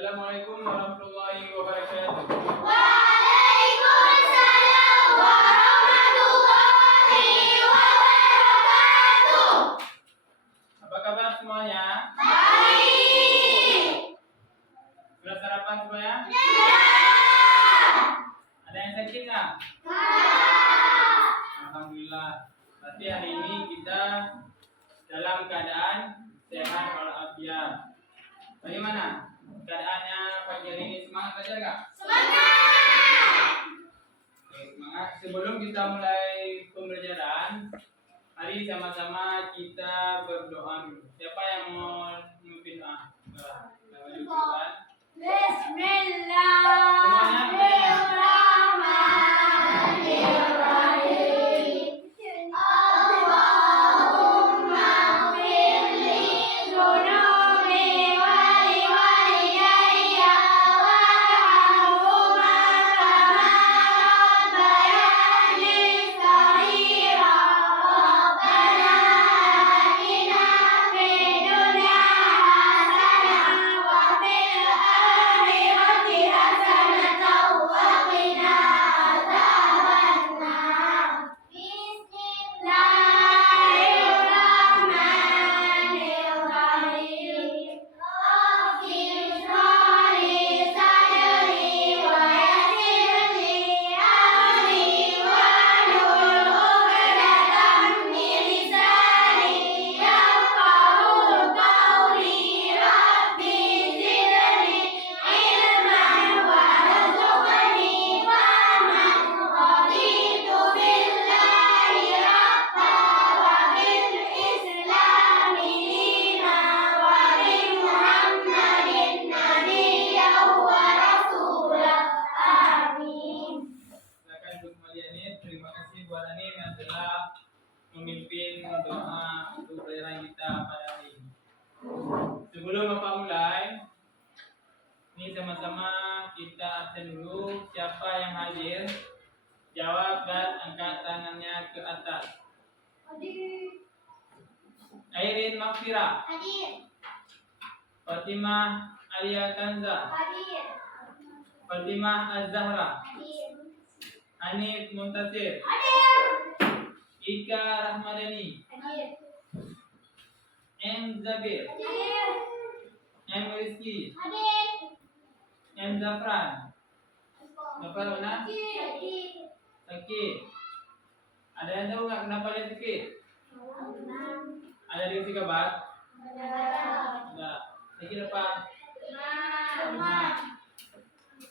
Assalamualaikum warahmatullahi wabarakatuh. Waalaikumsalam warahmatullahi wabarakatuh. Apa kabar semuanya? Baik. Sudah sarapan semuanya? Sudah. Ada yang sakit nggak? Tidak. Alhamdulillah. Berarti hari ini kita dalam keadaan sehat walafiat. Bagaimana keadaannya pagi hari ini? Semangat belajar nggak? Semangat. Oke, semangat. Sebelum kita mulai pembelajaran, mari sama-sama kita berdoa dulu. Siapa yang mau memimpin doa? Bismillahirrahmanirrahim. Allahumma firli dunubi wali walidayya warhamhuma kama rabbayani shaghira. Rabbana atina fid dunya hasanah wa fil akhirati hasanah wa qina adzabannar. Bismillahirrahmanirrahim. Rabbi shrah li sadri wa yassir li amri wahlul 'uqdatam min lisani yafqahu qawli. Rabbi zidni ilman warzuqni fahman. Raditu billahi rabban wa bil islami dinan wa bi Muhammadin nabiyyan wa rasulah. Amin. Silakan untuk Maliani. Terima kasih buat Anin yang telah memimpin doa untuk pelajaran kita pada hari ini. Sebelum Bapak mulai, ini sama-sama kita absen dulu. Siapa yang hadir, jawab dan angkat tangannya ke atas. Hadir. Airin Makfira, Hadir. Fatimah Alia Kanza, Hadir. Fatimah Az-Zahra, Hadir. Hanif Muntasir, Hadir. Ika Rahmadani, Hadir. M. Zabir, Hadir. M. Rizki, Hadir. M. Zafran. Zafran mana? Hadir. Sakit. Ada yang tahu nggak kenapa dia sakit? Ada reaksi kabar? Enggak. Sakit apa? Demam.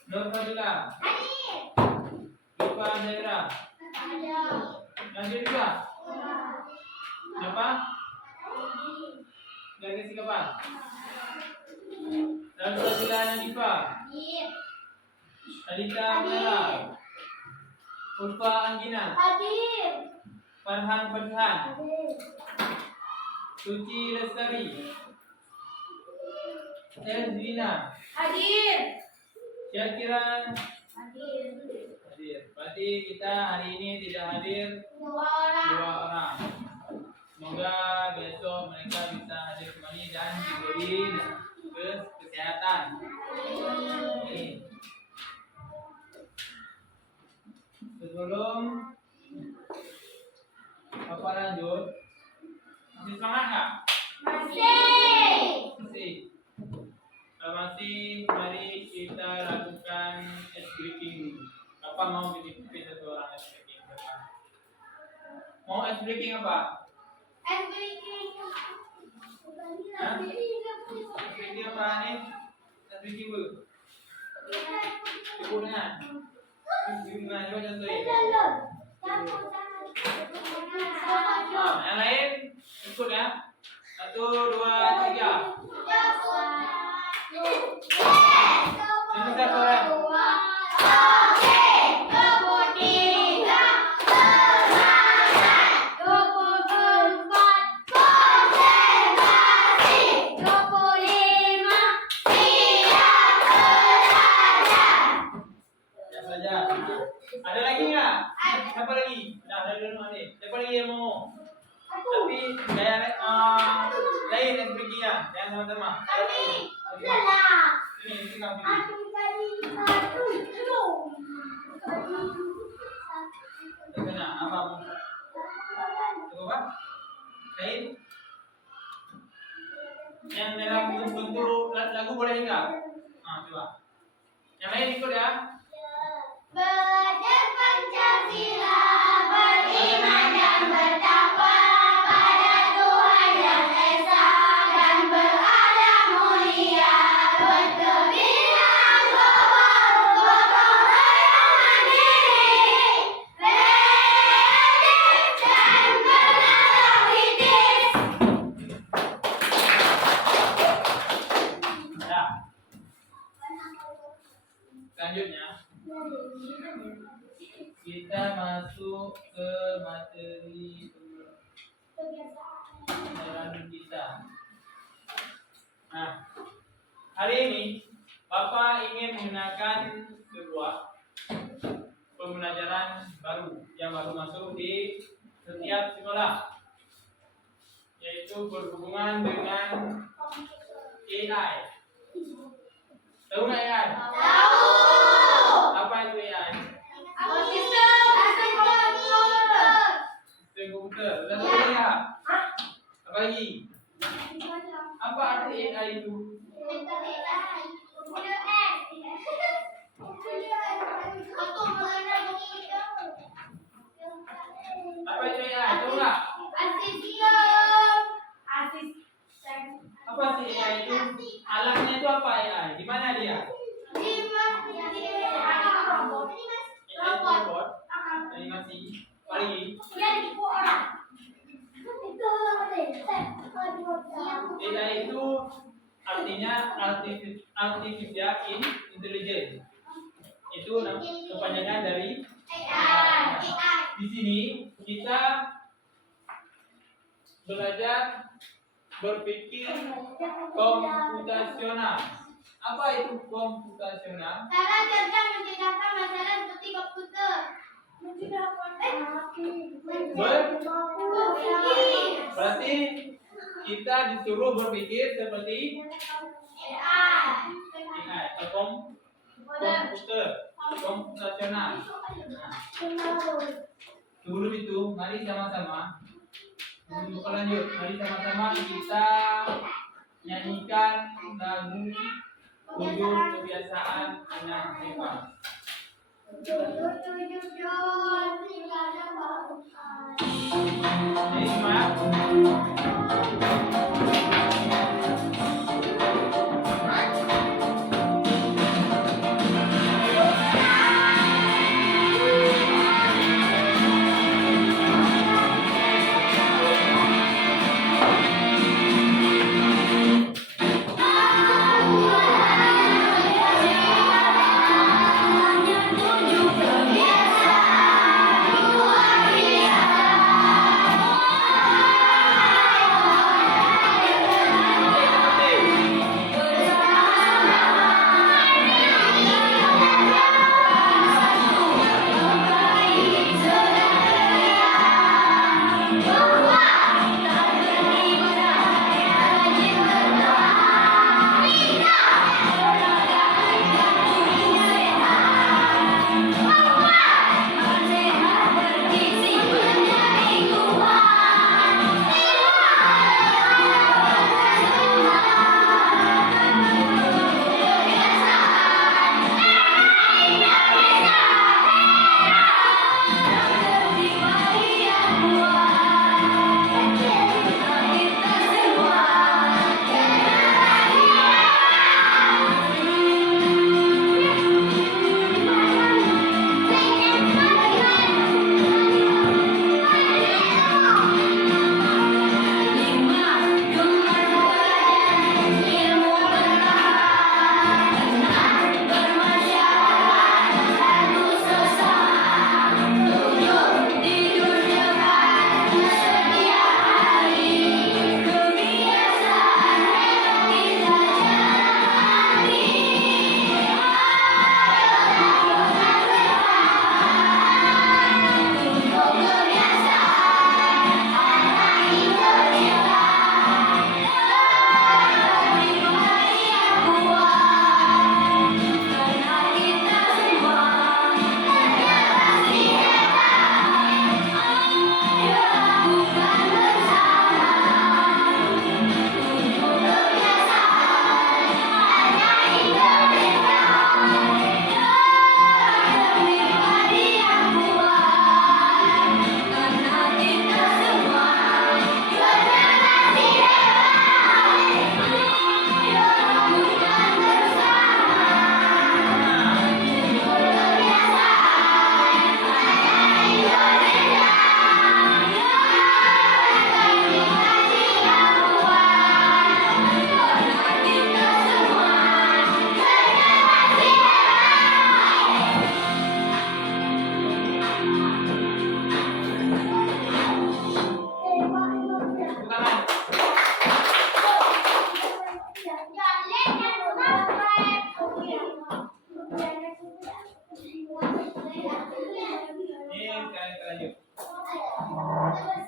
Nur Fadila, Lupa Zaira, Nazir juga. Kenapa? Nggak reaksi kabar? Dan Fadila Nadifa, Adita Mera, Ulfa Anggina, Farhan Fadhan, Suci Lestari, Elvina, Syakira hadir. Berarti kita hari ini tidak hadir dua orang. Semoga besok mereka bisa hadir kembali dan diberi kesehatan. Ini. Sebelum Bapak lanjut, masih semangat nggak? Masih. Kalau masih, mari kita lakukan ice breaking dulu. Bapak mau bikin satu orang ice breaking? Mau ice breaking apa? Ice breaking apa nih? Ice breaking dulu. Ibunya. Ibunya coba contohin. Yang lain ikut ya. 1, 2, 3. Bisa suara. Ada lagi nggak? Siapa lagi? Nah, ada dulu nih. Siapa lagi yang mau? Tapi gaya lain yang pergi ya, jangan sama-sama. Kami. Udahlah. Ini tengah pilih. Tengahnya apa? Coba. Kain. Yang dalam bentuk lagu boleh enggak? Nah, coba. Yang lain ikut ya. Belajar Pancasila, beriman dan bertakwa pada Tuhan Yang Esa dan beradab mulia, berkebudayaan global, gotong royong mandiri, kreatif dan bernalar kritis. Ya. Selanjutnya kita masuk ke materi pelajaran kita. Nah, hari ini Bapak ingin menggunakan sebuah pembelajaran baru yang baru masuk di setiap sekolah, yaitu berhubungan dengan AI. Tahu nggak AI? Tahu. Apa itu AI? Sistem Komputer. Udah tahu ya? Apa lagi? Apa arti AI itu? Apa itu AI? Tahu nggak? Apa sih AI itu? Alatnya itu apa AI? Di mana dia? Robot, animasi, apa lagi? AI itu artinya artificial intelligence. Itu kepanjangan dari di sini kita belajar berpikir komputasional. Apa itu komputasional? Cara cerdas menciptakan masalah seperti komputer. Berarti kita disuruh berpikir seperti AI atau komputer komputasional. Nah, sebelum itu, mari sama-sama untuk lanjut, mari sama-sama kita nyanyikan lagu Tujuh Kebiasaan Anak Hebat. Jadi semangat.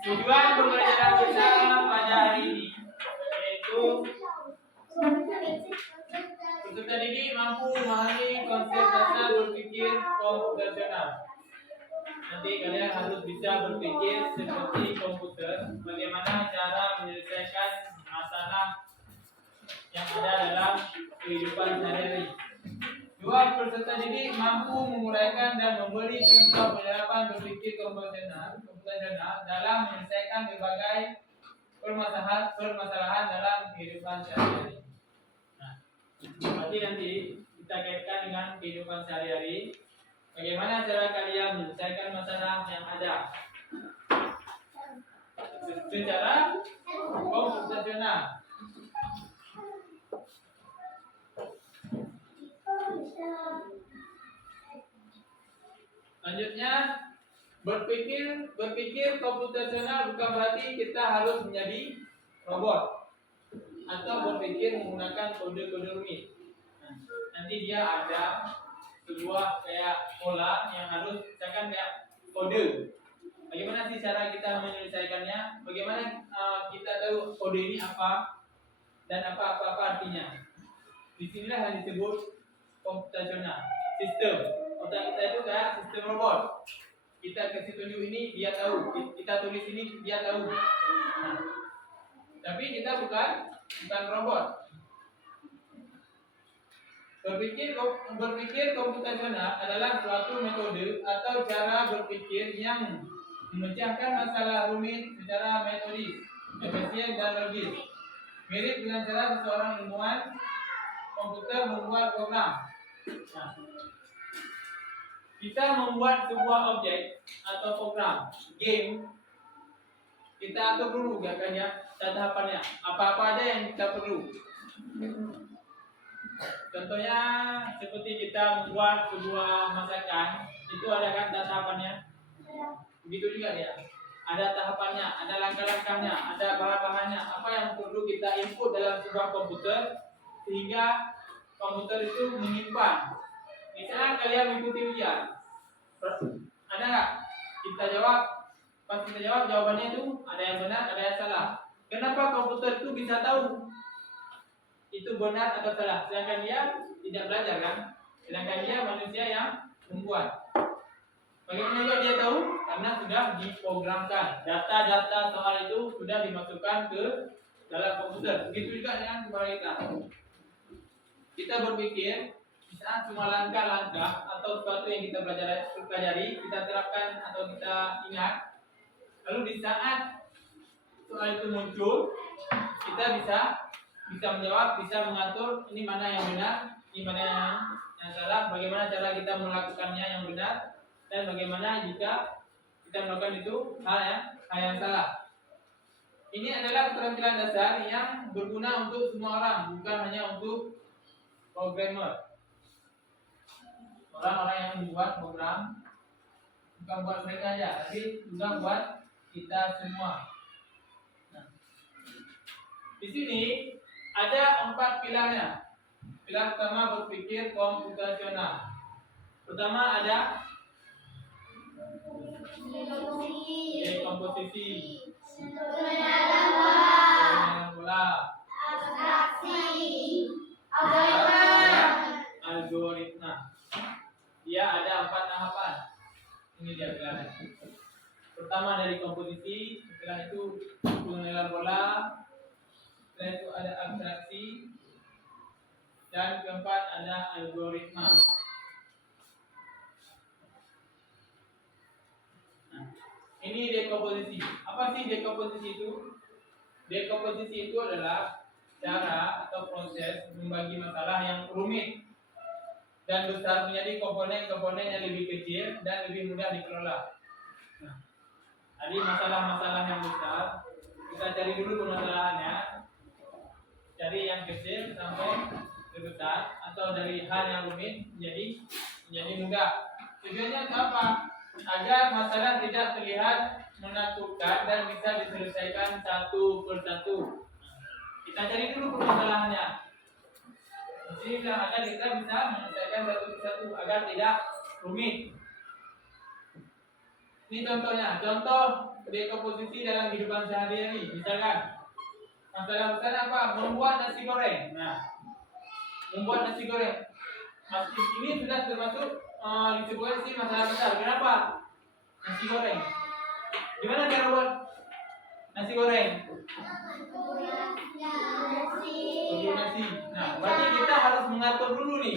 Tujuan pembelajaran kita pada hari ini yaitu peserta didik mampu memahami konsep dasar berpikir komputasional. Nanti kalian harus bisa berpikir seperti komputer, bagaimana cara menyelesaikan masalah yang ada dalam kehidupan sehari-hari. Dua, peserta didik mampu menguraikan dan memberi contoh penerapan berpikir komputasional dalam menyelesaikan berbagai permasalahan dalam kehidupan sehari-hari. Nah, berarti nanti kita kaitkan dengan kehidupan sehari-hari. Bagaimana cara kalian menyelesaikan masalah yang ada secara komputasional? Selanjutnya, berpikir komputasional bukan berarti kita harus menjadi robot atau berpikir menggunakan kode-kode rumit. Nah, nanti dia ada sebuah kayak pola yang harus misalkan kayak kode. Bagaimana sih cara kita menyelesaikannya? Bagaimana kita tahu kode ini apa dan apa artinya? Disinilah yang disebut komputasional sistem. Otak kita itu kayak sistem robot. Kita kasih tunjuk ini dia tahu, kita tulis ini dia tahu. Nah, tapi kita bukan robot. Berpikir komputasional adalah suatu metode atau cara berpikir yang memecahkan masalah rumit secara metodis, efisien dan logis. Mirip dengan cara seseorang ilmuwan komputer membuat program. Nah, kita membuat sebuah objek atau program game, kita atur dulu gerakannya, tahapannya, apa-apa aja yang kita perlu. Contohnya seperti kita membuat sebuah masakan, itu ada kan tahapannya. Begitu juga dia. Ada tahapannya, ada langkah-langkahnya, ada bahan-bahannya, apa yang perlu kita input dalam sebuah komputer sehingga komputer itu menyimpan. Misalnya kalian mengikuti ujian, ada nggak? Kita jawab, pas kita jawab jawabannya itu ada yang benar, ada yang salah. Kenapa komputer itu bisa tahu itu benar atau salah? Sedangkan dia tidak belajar kan? Sedangkan dia manusia yang membuat. Bagaimana juga dia tahu? Karena sudah diprogramkan. Data-data soal itu sudah dimasukkan ke dalam komputer. Begitu juga dengan kita. Kita berpikir, saat semua langkah-langkah atau sesuatu yang kita pelajari, kita terapkan atau kita ingat. Lalu di saat soal itu muncul, kita bisa menjawab, bisa mengatur ini mana yang benar, ini mana yang salah, bagaimana cara kita melakukannya yang benar, dan bagaimana jika kita melakukan itu hal yang salah. Ini adalah keterampilan dasar yang berguna untuk semua orang, bukan hanya untuk programmer. Orang-orang yang membuat program bukan buat mereka aja, tapi juga buat kita semua. Nah, di sini ada 4 pilarnya. Pilar pertama berpikir komputasional. Pertama ada komposisi, pola, algoritma. Dia ada 4 tahapan. Ini dia pilarnya. Pertama dari komposisi, setelah itu pengenalan pola, setelah itu ada abstraksi, dan keempat ada algoritma. Nah, ini dekomposisi. Apa sih dekomposisi itu? Dekomposisi itu adalah cara atau proses membagi masalah yang rumit dan besar menjadi komponen-komponen yang lebih kecil dan lebih mudah dikelola. Nah, tadi masalah-masalah yang besar, kita cari dulu permasalahannya, cari yang kecil sampai ke besar, atau dari hal yang rumit menjadi mudah. Tujuannya untuk apa? Agar masalah tidak terlihat menakutkan dan bisa diselesaikan satu persatu. Kita cari dulu permasalahannya. Jadi agar kita bisa menyelesaikan satu persatu agar tidak rumit. Ini contohnya, contoh dekomposisi dalam kehidupan sehari-hari. Misalkan, masalah besar apa? Membuat nasi goreng. Nah, membuat nasi goreng. Ini sudah termasuk disebutkan sih masalah besar. Kenapa? Nasi goreng. Gimana cara buat nasi goreng? Perlu nasi. Nah, berarti kita harus mengatur dulu nih.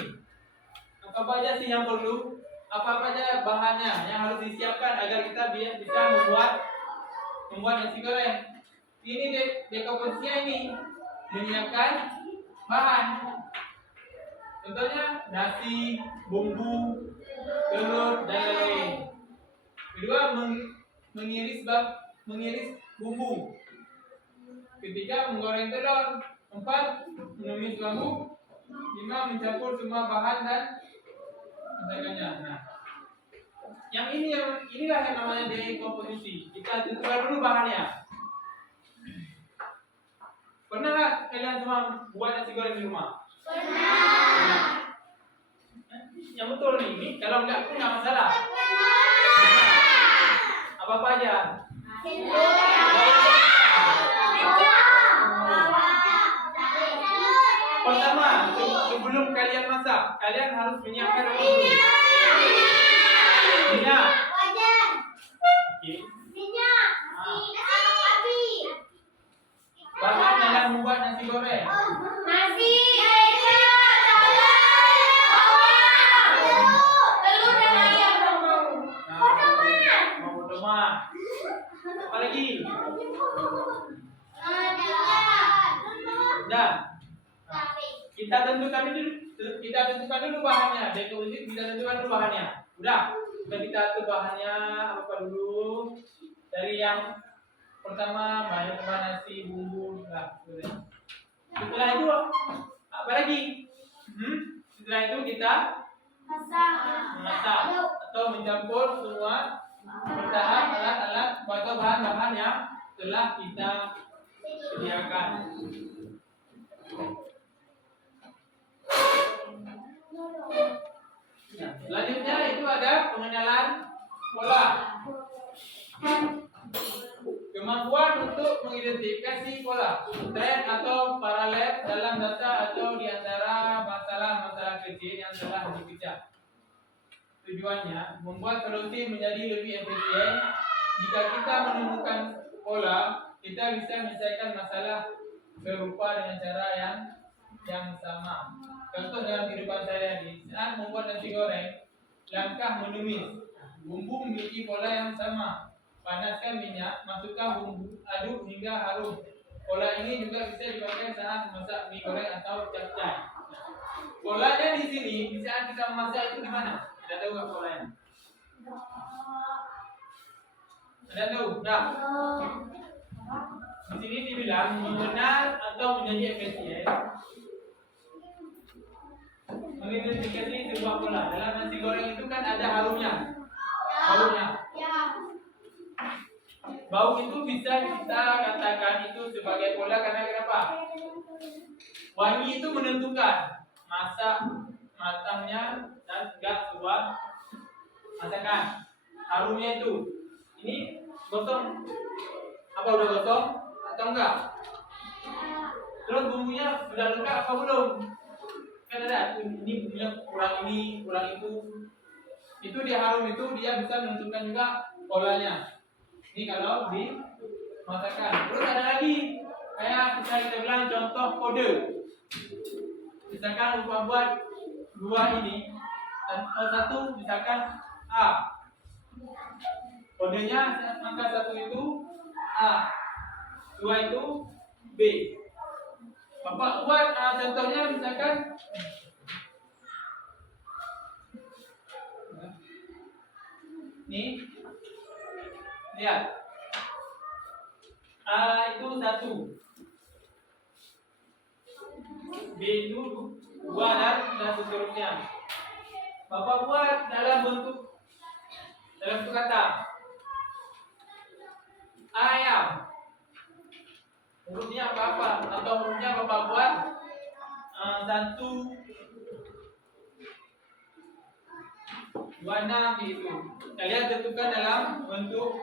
Apa aja sih yang perlu? Apa aja bahannya yang harus disiapkan agar kita bisa membuat nasi goreng. Ini dekomposisinya ini menyiapkan bahan. Contohnya nasi, bumbu, telur dan lain-lain. Kedua, mengiris bumbu. Ketiga, menggoreng telur. 4, menumis bambu. 5, mencampur semua bahan dan masakannya. Nah, inilah yang namanya dekomposisi. Kita tentukan dulu bahannya. Pernah nggak kalian semua buat nasi goreng di rumah? Pernah. Yang betul nih, ini kalau enggak pun nggak masalah. Apa aja? Pertama, sebelum kalian masak, kalian harus menyiapkan apa dulu? Minyak. Oke. Bahan dalam membuat nasi goreng. Nasi, telur dan ayam. Mau tomat. Apa lagi? Dah. Kita tentukan dulu bahannya. Dekomposisi kita tentukan dulu bahannya. Udah. Kita atur bahannya apa dulu? Dari yang pertama bahan nasi, bumbu. Nah, setelah itu apa lagi? Setelah itu kita memasak atau mencampur semua bertahap alat-alat atau bahan-bahan yang telah kita sediakan. Nah, selanjutnya itu ada pengenalan pola. Kemampuan untuk mengidentifikasi pola, tren atau paralel dalam data atau di antara masalah-masalah kecil yang telah dipecah. Tujuannya membuat solusi menjadi lebih efisien. Jika kita menemukan pola, kita bisa menyelesaikan masalah serupa dengan cara yang sama. Contoh dalam kehidupan sehari-hari, saat membuat nasi goreng, langkah menumis. Bumbu memiliki pola yang sama. Panaskan minyak, masukkan bumbu, aduk hingga harum. Pola ini juga bisa dipakai saat memasak mie goreng atau capcay. Polanya di sini, di saat kita memasak itu gimana? Ada tahu nggak polanya? Ada tahu? Nah, di sini dibilang mengenal atau menjadi efisien. Mengidentifikasi sebuah pola. Dalam nasi goreng itu kan ada harumnya. Bau itu bisa kita katakan itu sebagai pola karena kenapa? Wangi itu menentukan matangnya dan enggak sebuah masakan. Harumnya itu, ini gosong. Apa udah gosong atau enggak? Terus bumbunya sudah lengkap apa belum? Kan ada ini bumbunya kurang ini, kurang itu. Itu di harum itu dia bisa menentukan juga polanya. Ini kalau di masakan. Terus ada lagi kayak kita bilang contoh kode. Misalkan lupa buat dua ini dan satu misalkan A. Kodenya angka 1 itu A, 2 itu B. Bapak buat contohnya misalkan nih, lihat A itu 1, B itu 2 dan seterusnya. Bapak buat dalam bentuk kata ayam. Hurufnya apa atau hurufnya Bapak buat 1, 2, 6 gitu. kalian tentukan dalam bentuk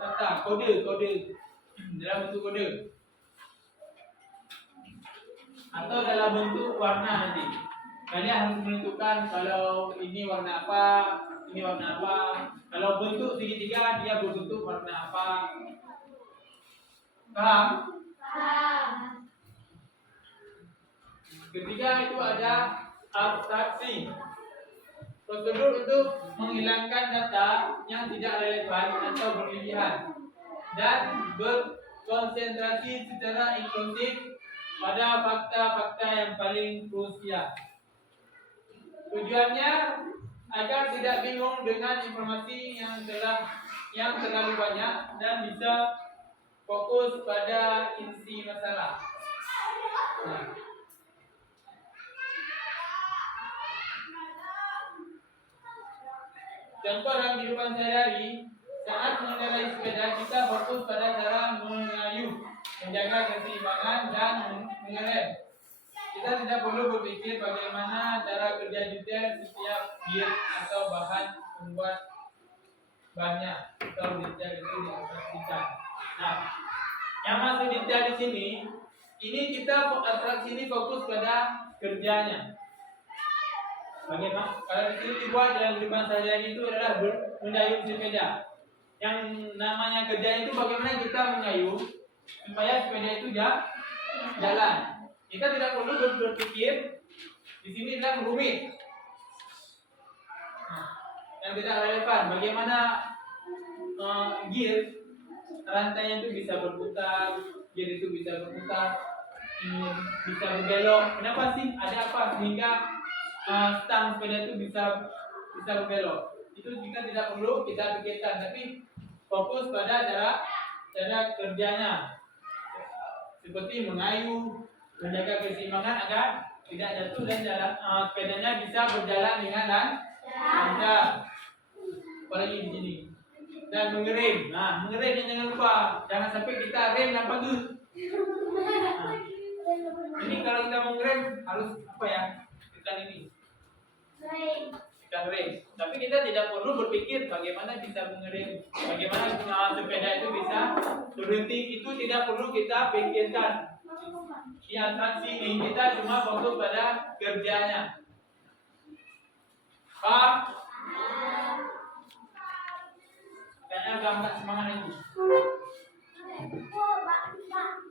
kata kode dalam bentuk kode atau dalam bentuk warna nanti. Kalian harus menentukan kalau ini warna apa, ini warna apa. Kalau bentuk segitiga dia berbentuk warna apa. Paham? Ketiga itu ada abstraksi. Prosedur untuk menghilangkan data yang tidak relevan atau berlebihan dan berkonsentrasi secara inklusif pada fakta-fakta yang paling krusial. Tujuannya agar tidak bingung dengan informasi yang terlalu banyak dan bisa fokus pada inti masalah. Contoh dalam kehidupan sehari-hari, saat mengendarai sepeda kita fokus pada cara mengayuh, menjaga keseimbangan dan mengerem. Kita tidak perlu berpikir bagaimana cara kerja detail setiap gear atau bahan pembuat banyak atau detail itu diabstraksikan. Nah, yang masuk detail di sini, ini kita abstraksi ini fokus pada kerjanya. Bagaimana kalau di sini dibuat dalam kehidupan sehari-hari itu adalah mengayuh sepeda. Yang namanya kerja itu bagaimana kita mengayuh supaya sepeda itu jalan. Kita tidak perlu berpikir di sini adalah rumit. Yang tidak relevan. Bagaimana gear rantainya itu bisa berputar, gear itu bisa berputar, ini bisa berbelok. Kenapa sih? Ada apa sehingga stang sepeda itu bisa berbelok? Itu kita tidak perlu kita pikirkan, tapi fokus pada cara kerjanya, seperti mengayuh, menjaga keseimbangan agar tidak jatuh dan sepedanya bisa berjalan dengan lancar. Apalagi di sini. Dan mengerem. Nah, mengeremnya jangan lupa, jangan sampai kita rem dan pagut. Nah, ini kalau kita mau ngerem harus apa ya? Tekan ini. Tekan rem. Tapi kita tidak perlu berpikir bagaimana bisa mengerem, bagaimana sepeda itu bisa berhenti. Itu tidak perlu kita pikirkan. Di abstraksi ini kita cuma fokus pada kerjanya. Paham? Kayaknya agak semangat itu.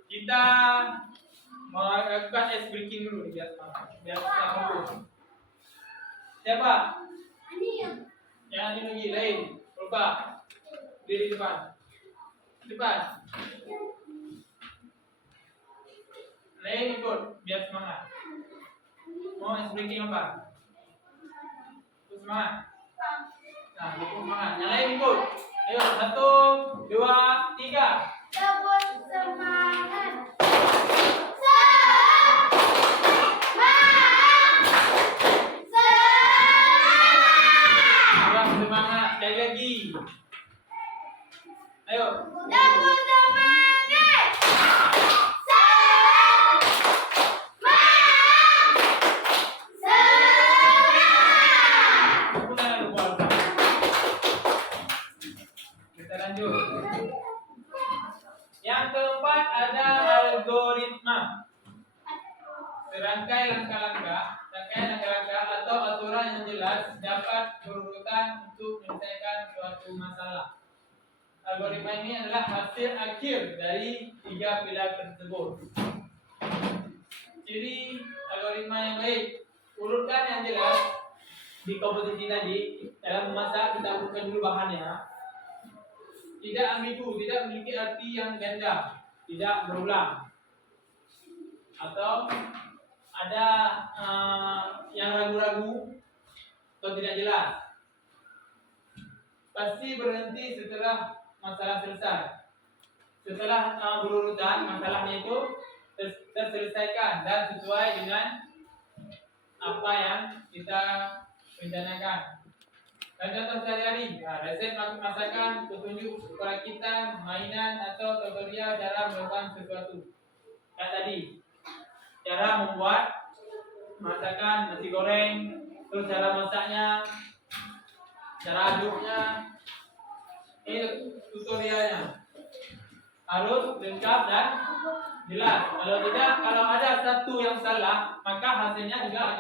Kita melakukan ice breaking dulu biar fokus. Siapa? Yang ini lagi lain. Lupa. Di depan. Lain ikut biar semangat. Mau ice breaking apa? Terus semangat. Nah, ikut semangat. Yang lain ikut. Ayo, 1, 2, 3. Tepuk semangat. Semangat. Sekali lagi. Ayo. Tepuk semangat. Kita lanjut. Yang keempat ada algoritma. Serangkai langkah-langkah atau aturan yang jelas dapat berurutan untuk menyelesaikan suatu masalah. Algoritma ini adalah hasil akhir dari 3 pilar tersebut. Ciri algoritma yang baik, urutkan yang jelas di komposisi tadi. Dalam memasak kita urutkan dulu bahannya. Tidak ambigu, tidak memiliki arti yang ganda, tidak berulang. Atau ada yang ragu-ragu atau tidak jelas. Pasti berhenti setelah masalah selesai. Setelah berurutan masalahnya itu terselesaikan dan sesuai dengan apa yang kita rencanakan. Dan contoh sehari-hari, resep masakan, petunjuk perakitan, mainan atau tutorial cara melakukan sesuatu. Kayak tadi, cara membuat masakan nasi goreng, terus cara masaknya, Cara aduknya ini tutorialnya. Harus lengkap dan jelas. Kalau tidak, kalau ada satu yang salah, maka hasilnya juga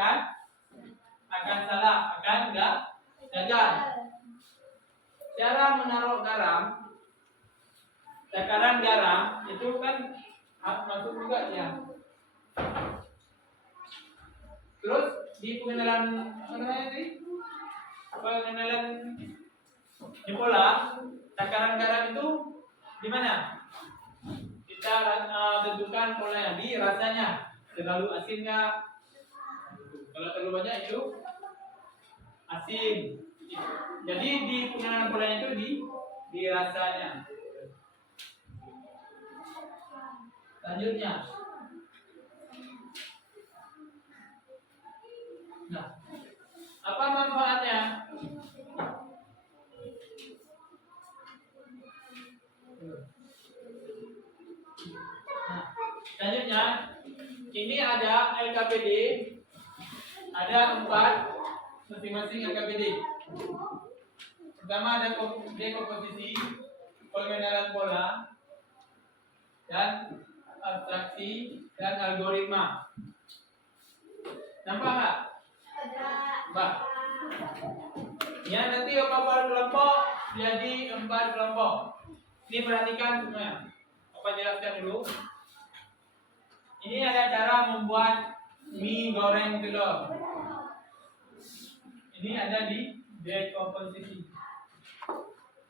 akan salah, akan enggak gagal. Cara menaruh garam, takaran garam itu kan masuk juga ya. Terus di pengenalan apa namanya tadi? Pengenalan jempola, takaran garam itu di mana? Kita tentukan polanya di rasanya. Terlalu asin nggak? Kalau terlalu banyak itu asin. Jadi di pengenalan polanya itu di rasanya. Selanjutnya, nah, apa manfaatnya? Nah, selanjutnya, ini ada LKPD, ada 4 masing-masing LKPD. Pertama ada dekomposisi, pengenalan pola, dan abstraksi dan algoritma. Nampak nggak? Nampak. Ya nanti 4 kelompok jadi 4 kelompok. Ini perhatikan semuanya. Apa jelaskan dulu. Ini ada cara membuat mie goreng telur. Ini ada di dekomposisi.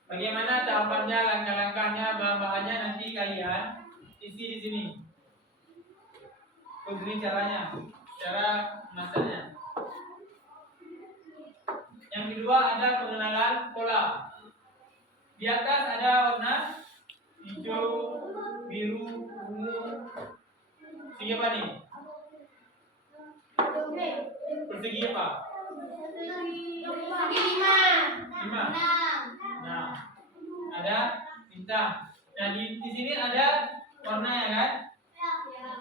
Bagaimana tahapannya, langkah-langkahnya, bahan-bahannya nanti kalian isi di sini. Terus ini caranya, cara masaknya. Yang kedua ada pengenalan pola. Di atas ada warna hijau, biru, ungu. Persegi apa nih? Persegi apa? Persegi 5. 5. Nah, ada bintang. Nah di sini ada warnanya kan?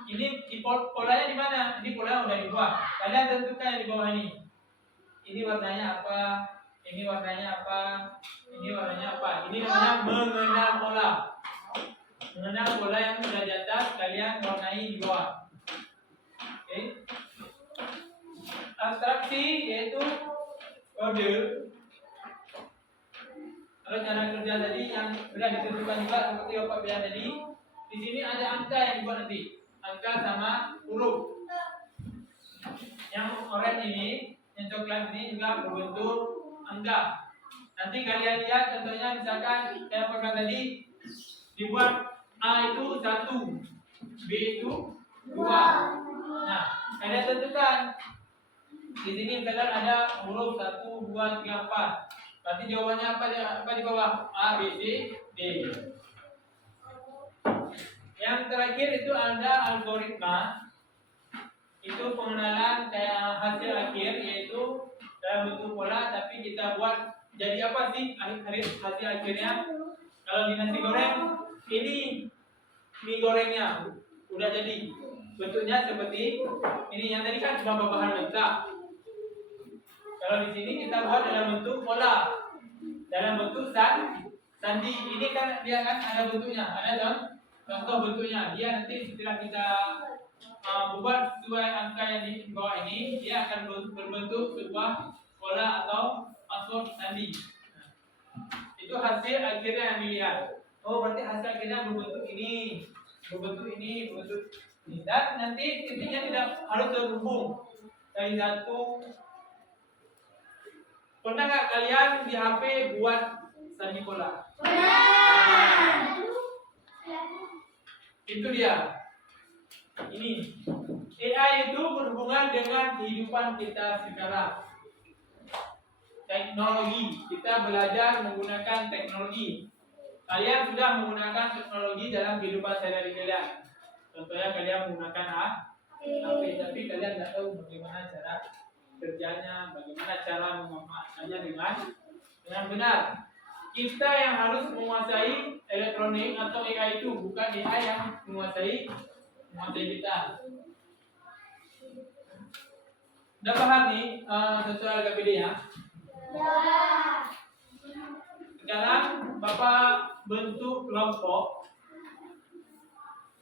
Ini di polanya di mana? Ini polanya udah dibuat. Kalian tentukan yang di bawah ini. Ini warnanya apa? Ini warnanya apa? Ini warnanya apa? Ini namanya mengenal pola. Mengenal pola yang sudah di atas, kalian warnai di bawah. Oke. Abstraksi yaitu kode. Kalau cara kerja tadi yang sudah ditentukan juga seperti Bapak bilang tadi, di sini ada angka yang dibuat nanti. Angka sama huruf. Yang oranye ini, yang coklat ini juga berbentuk angka. Nanti kalian lihat contohnya misalkan saya pakai tadi dibuat A itu 1, B itu 2. Nah, kalian tentukan di sini misalkan ada huruf 1, 2, 3, 4. Berarti jawabannya apa di bawah? A, B, C, D. Yang terakhir itu ada algoritma. Itu pengenalan kayak hasil akhir, yaitu dalam bentuk pola tapi kita buat jadi apa sih hasil akhirnya. Kalau di nasi goreng ini mie gorengnya udah jadi bentuknya seperti ini. Yang tadi kan cuma bahan mentah. Kalau di sini kita buat dalam bentuk pola, dalam bentuk sandi. Ini kan dia kan ada bentuknya, ada contoh bentuknya. Dia nanti setelah kita buat sesuai angka yang di bawah ini, dia akan berbentuk sebuah pola atau password sandi. Nah, itu hasil akhirnya yang dilihat. Oh, berarti hasil akhirnya berbentuk ini, berbentuk ini, berbentuk ini. Dan nanti titiknya tidak harus terhubung dari satu. Pernah nggak kalian di HP buat sandi pola? Pernah. Itu dia. Ini AI itu berhubungan dengan kehidupan kita sekarang. Teknologi, kita belajar menggunakan teknologi. Kalian sudah menggunakan teknologi dalam kehidupan sehari-hari kalian. Contohnya kalian menggunakan HP, tapi kalian tidak tahu bagaimana cara kerjanya, bagaimana cara memanfaatkannya dengan benar. Kita yang harus menguasai elektronik atau AI itu, bukan AI yang menguasai kita. Udah paham nih sesuai LKPD ya? Ya. Sekarang Bapak bentuk kelompok.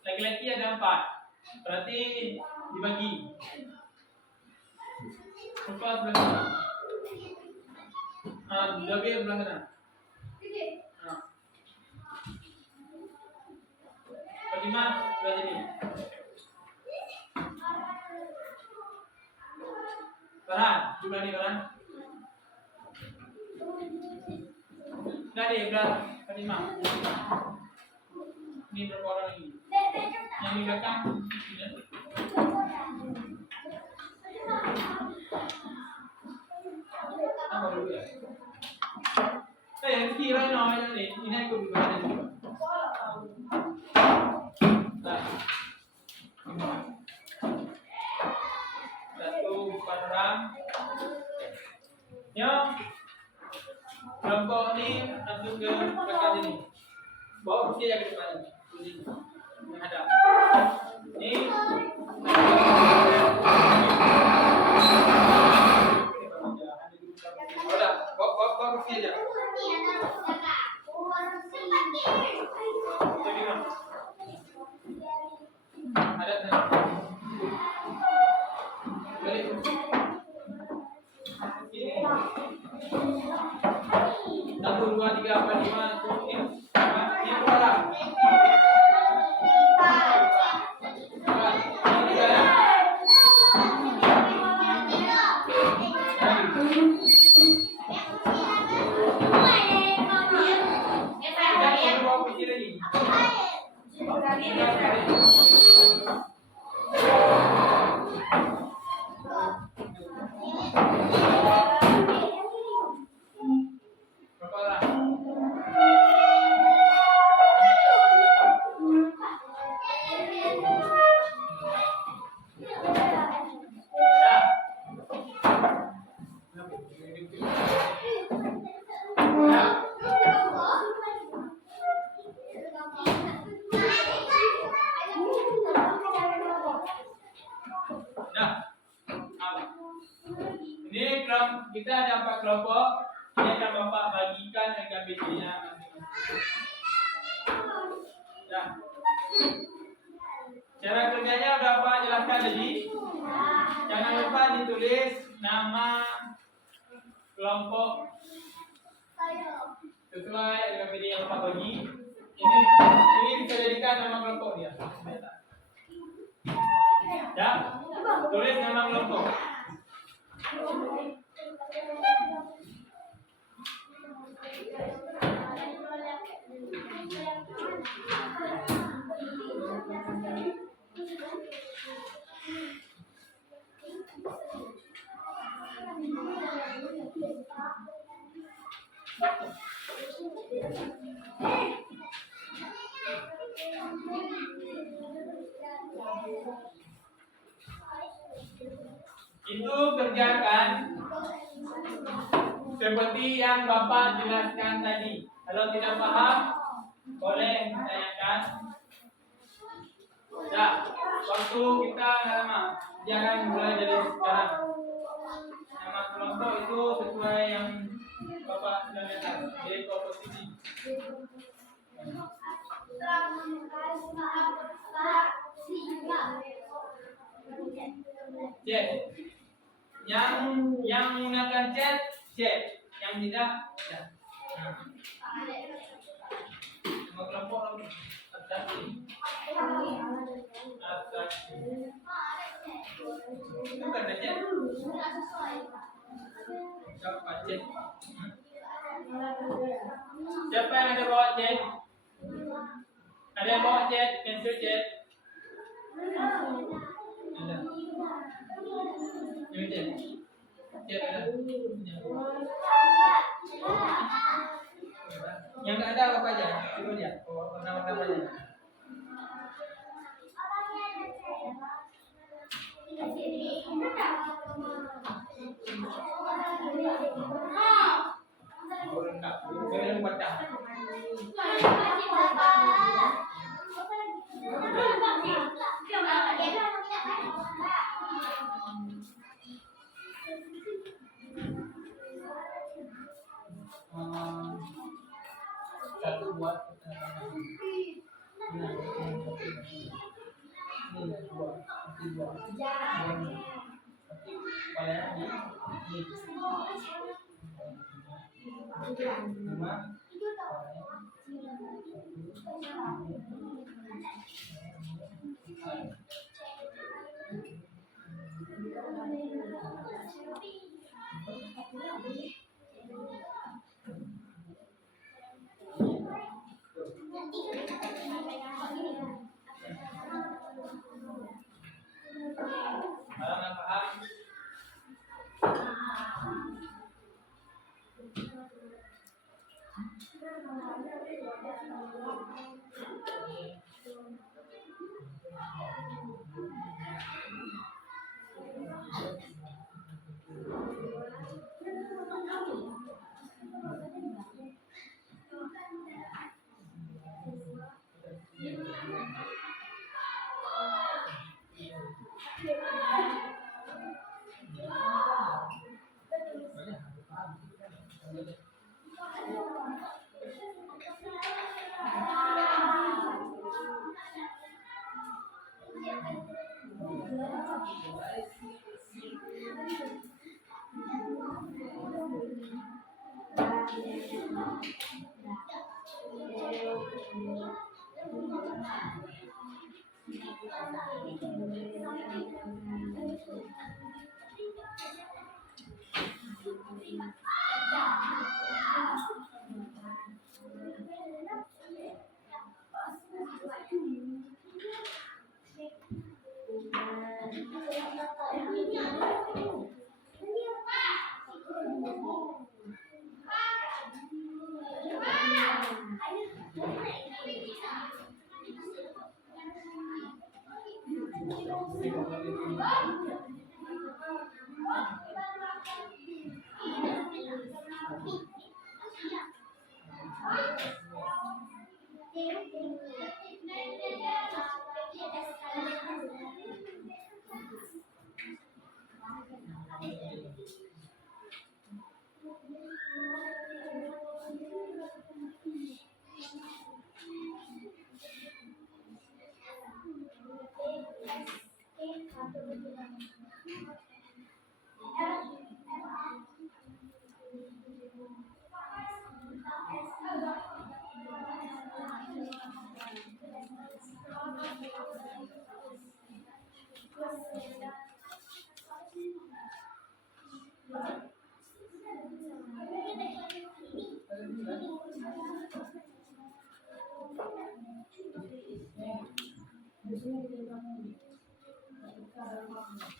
Laki-laki ada 4. Berarti dibagi. Bapak sebelah sana. Lebih sebelah sana. Fatimah sebelah sini. Farhan, sebelah ni Farhan. Dah deh, belah Fatimah. Ini berapa orang lagi? Yang di belakang tidak. Apa dulu ya? Yang kira namanya ni, ini aku juga ada juga. Satu orang. Yang kelompok ni masuk ke belakang sini. Bawa kursi aja ke depan. Kursi menghadap. Ni. Udah, bawa kursi aja. Ada balik. Satu, dua, tiga, empat, lima, ini berapa? Ini kita ada 4 kelompok. Ini akan Bapak bagikan dengan BC-nya masing-masing. Ya. Cara kerjanya udah Bapak jelaskan tadi. Jangan lupa ditulis nama kelompok sesuai dengan BC yang Bapak bagi. Ini bisa jadikan nama kelompok dia. Ya. Tulis nama kelompok. Itu kerjakan seperti yang Bapak jelaskan tadi. Kalau tidak paham, boleh tanyakan. Ya, waktu kita nama, jangan mulai dari sekarang. Nama kelompok itu sesuai yang Bapak sudah lihat di komposisi. Cek. Yang menggunakan chat, cek. Yang tidak, cek. Nama kelompok atas ini. Bukan ada chat. Siapa chat? Siapa yang ada bawa chat? Ada yang bawa chat, pensil chat? Ada. Ini chat. Chat ada. Yang tak ada apa aja? Coba lihat. Nama-nama aja. Tapi kepalanya di lima. Paham paham?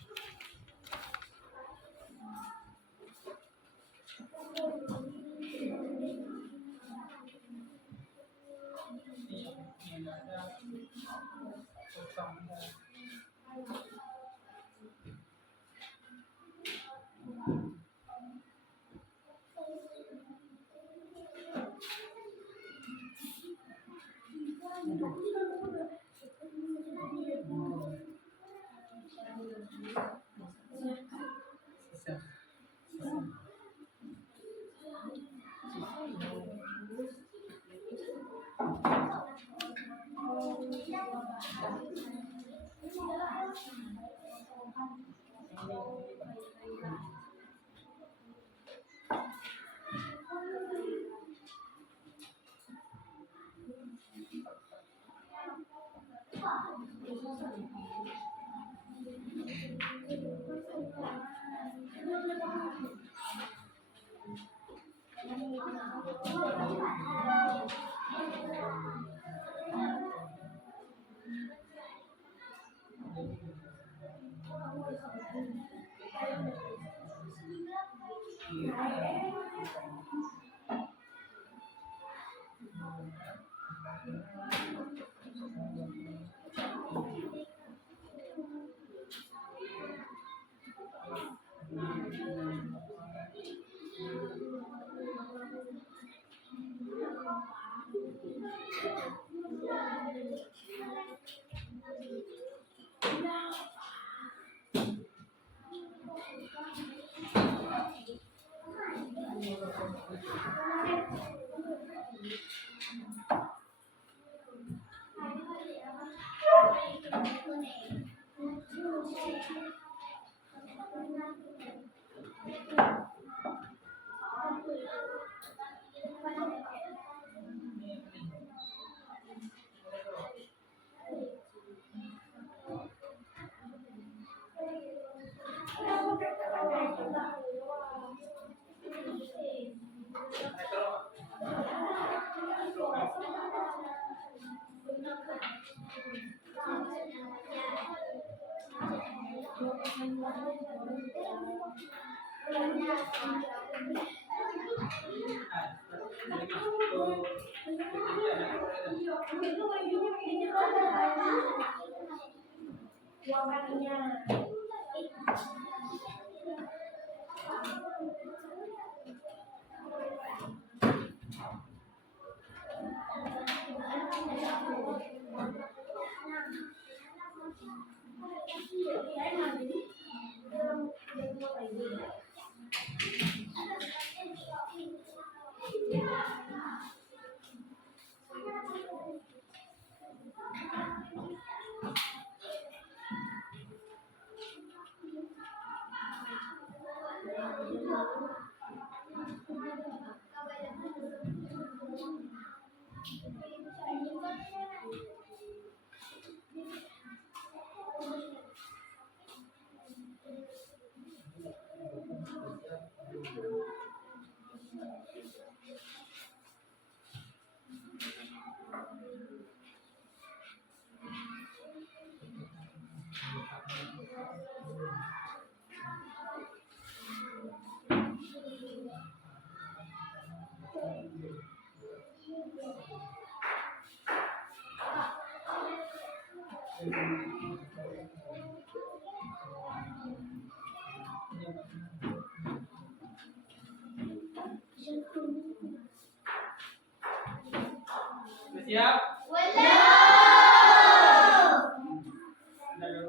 Siap? Wala!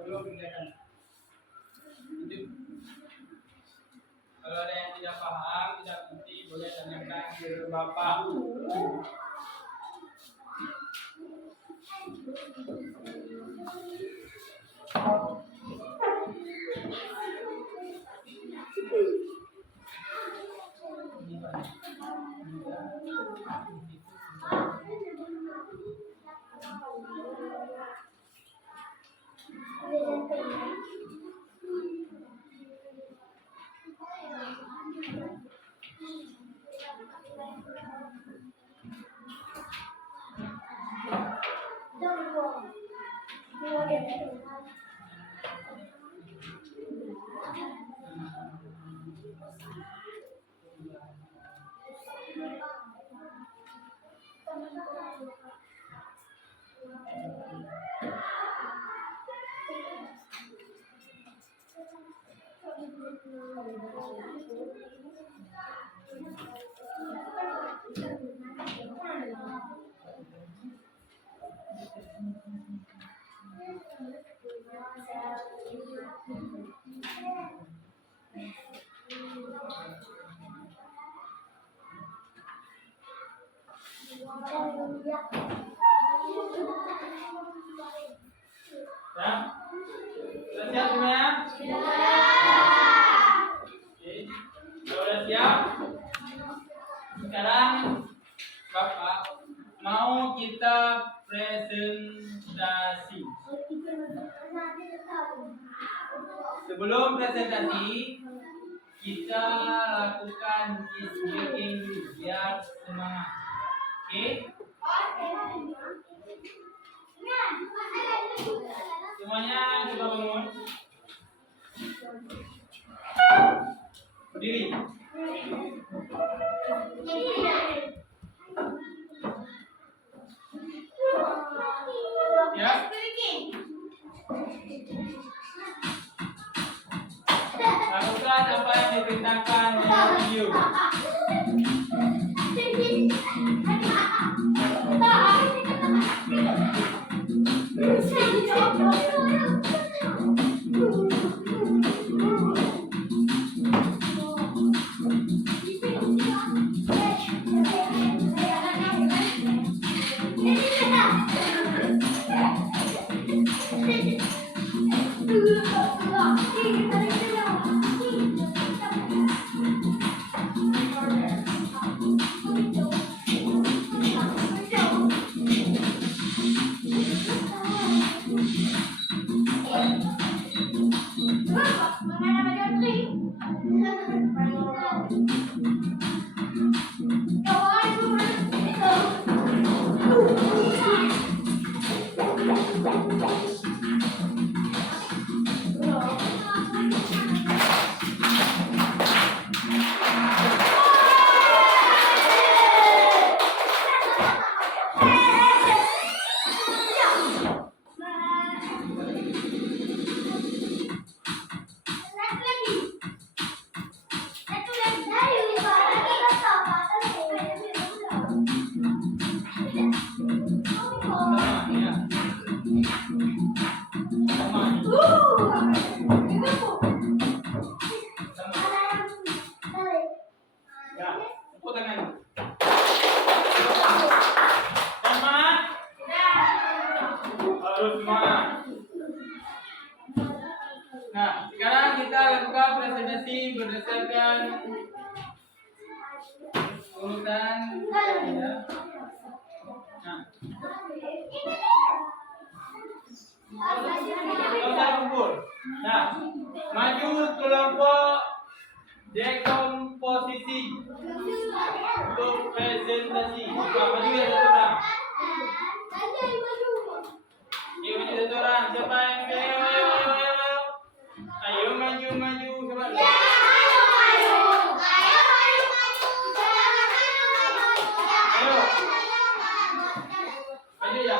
Dulu pinggiran. Kalau ada yang tidak paham, tidak ngerti, boleh tanyakan ke Bapak. Ya? Sudah siap semuanya? Oke. Kalau sudah siap, sekarang Bapak mau kita presentasi. Sebelum presentasi, kita lakukan speaking biar semangat. Oke? Semuanya coba bangun. Berdiri. Ya. Lakukan apa yang diperintahkan dalam video. Halo semua. Nah, sekarang kita lakukan presentasi berdasarkan urutan ya. Nah, kita kumpul. Nah, maju kelompok dekomposisi untuk presentasi. Nah, maju ya satu orang. Yuk maju satu orang. Siapa yang ayo. Ayo maju. Coba. Ayo. Maju ya.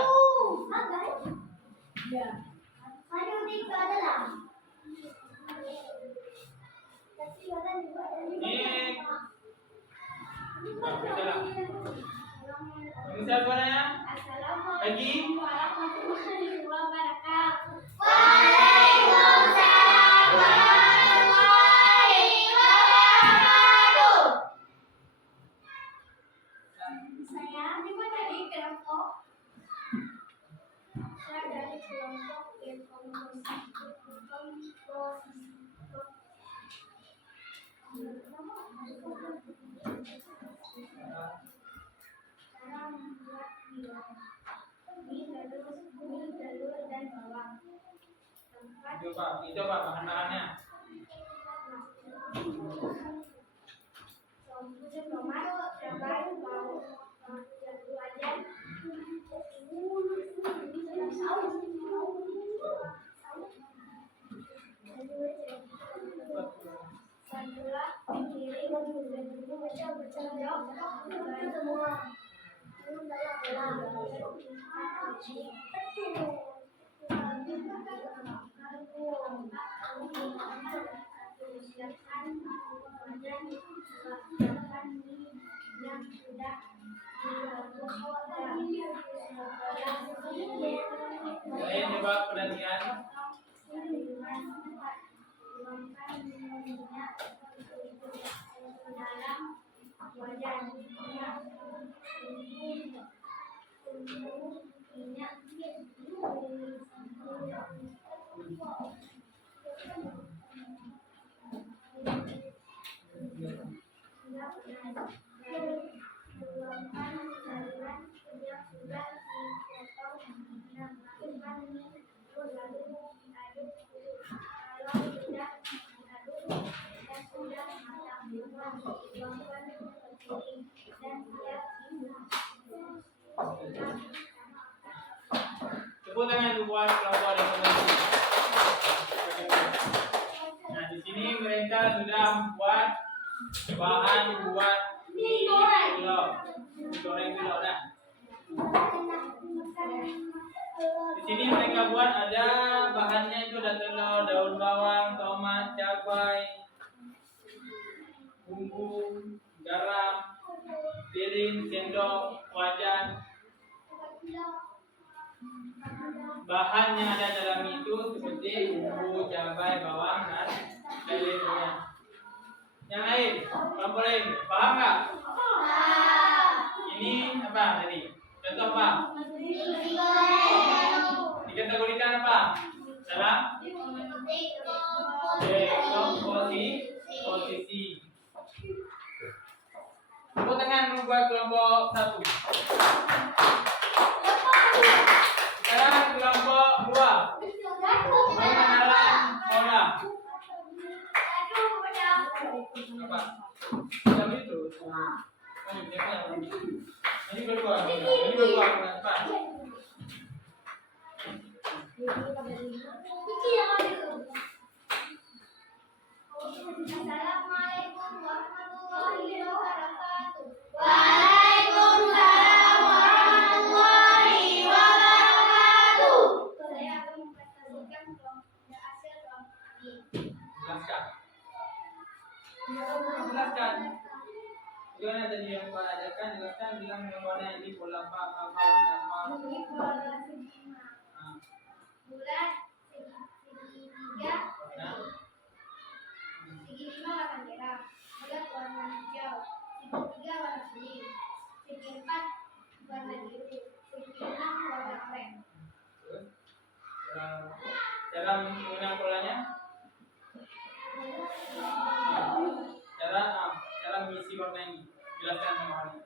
Ini. Nah, kita lah. Ini siapa namanya? Lagi. Coba bahan-bahannya. Saya coba perhatian. Tepuk tangan buat kelompok dekomposisi. Nah, di sini mereka sudah membuat bahan buat mie pulau. Goreng pulau dah. Di sini mereka buat ada bahannya itu ada telur, daun bawang, tomat, cabai, bumbu, garam, piring, sendok, wajan. Bahan yang ada dalam itu seperti bumbu, cabai, bawang, dan lain-lainnya. Yang lain, kelompok lain, paham nggak? Ini apa tadi? Contoh apa? Dikategorikan apa? Dalam dekomposisi. Tepuk tangan buat kelompok 1. Sekarang kelompok 2. Pengenalan pola. Apa? Jam itu. Ini berdua. Apa? Assalamualaikum warahmatullahi wabarakatuh. Waalaikumsalam warahmatullahi wabarakatuh. Saya akan mempresentasikan hasil kelompok ini. Jelaskan. Gimana tadi yang Pak ajarkan? Jelaskan, bilang warna ini bola apa, warna apa. Ini bola segitiga. Bulat segitiga. Segi 5 warna merah, bulat warna hijau, segi 3 warna kuning, segi 4 warna biru, segi 6 warna oranye. Cara mengenal polanya? Cara mengisi warna ini. Jelaskan pemahamannya.